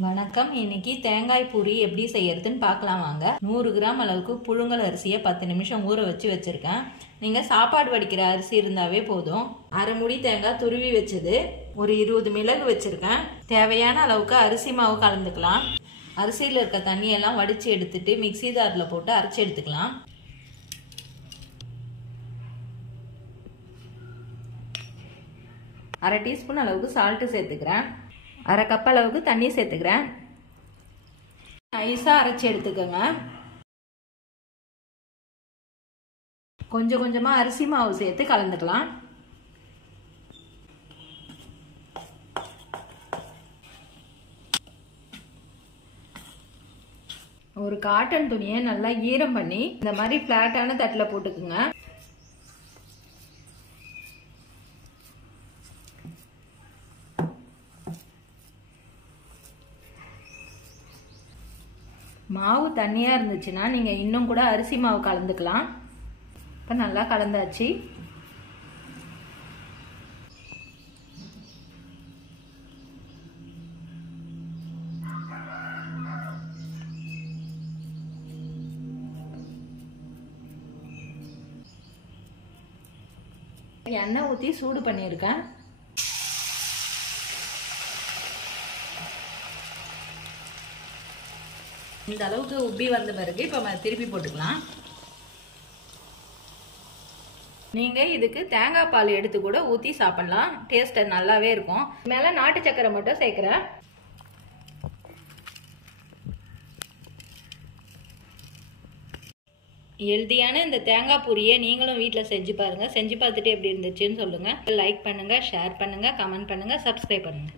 வணக்கம். இன்னைக்கு தேங்காய் பூரி எப்படி செய்யறதுன்னு பார்க்கலாம் வாங்க. 100 கிராம் அளவுக்கு புழுங்கல் அரிசியை 10 நிமிஷம் ஊற வச்சிருக்கேன். நீங்க சாப்பாடு வடிக்கிற அரிசி இருந்தாவே போதும். அரை முடி தேங்காய் துருவி வச்சது, ஒரு 20 மிளகு வச்சிருக்கேன். தேவையான அளவுக்கு அரிசி மாவு கலந்துக்கலாம். அரிசியில் இருக்க தண்ணியெல்லாம் வடிச்சு எடுத்துட்டு மிக்சி ஜார்ல போட்டு அரைச்சி எடுத்துக்கலாம். அரை டீஸ்பூன் அளவுக்கு சால்ட்டு சேர்த்துக்கிறேன். அரை கப் அளவுக்கு தண்ணி சேர்த்துக்கிறேன். நைஸா அரைச்சி எடுத்துக்கோங்க. கொஞ்சம் கொஞ்சமா அரிசி மாவு சேர்த்து கலந்துக்கலாம். ஒரு காட்டன் துணியை நல்லா ஈரம் பண்ணி இந்த மாதிரி பிளாட்டான தட்டுல போட்டுக்குங்க. மாவு தண்ணியா இருந்துச்சுன்னா நீங்க இன்னும் கூட அரிசி மாவு கலந்துக்கலாம். இப்ப நல்லா கலந்தாச்சு. எண்ணெய் ஊத்தி சூடு பண்ணியிருக்கேன். இந்த அளவுக்கு உப்பி வந்த பிறகு இப்ப திருப்பி போட்டுக்கலாம். நீங்க இதுக்கு தேங்காய் பால் எடுத்து கூட ஊத்தி சாப்பிடலாம். டேஸ்ட் நல்லாவே இருக்கும். மேல நாட்டு சக்கரை மட்டும் சேர்க்கிறேன். ஹெல்தியான இந்த தேங்காய் பூரியை நீங்களும் வீட்டில் செஞ்சு பாருங்க. செஞ்சு பார்த்துட்டு எப்படி இருந்துச்சுன்னு சொல்லுங்க. லைக் பண்ணுங்க, ஷேர் பண்ணுங்க, கமெண்ட் பண்ணுங்க, சப்ஸ்கிரைப் பண்ணுங்க.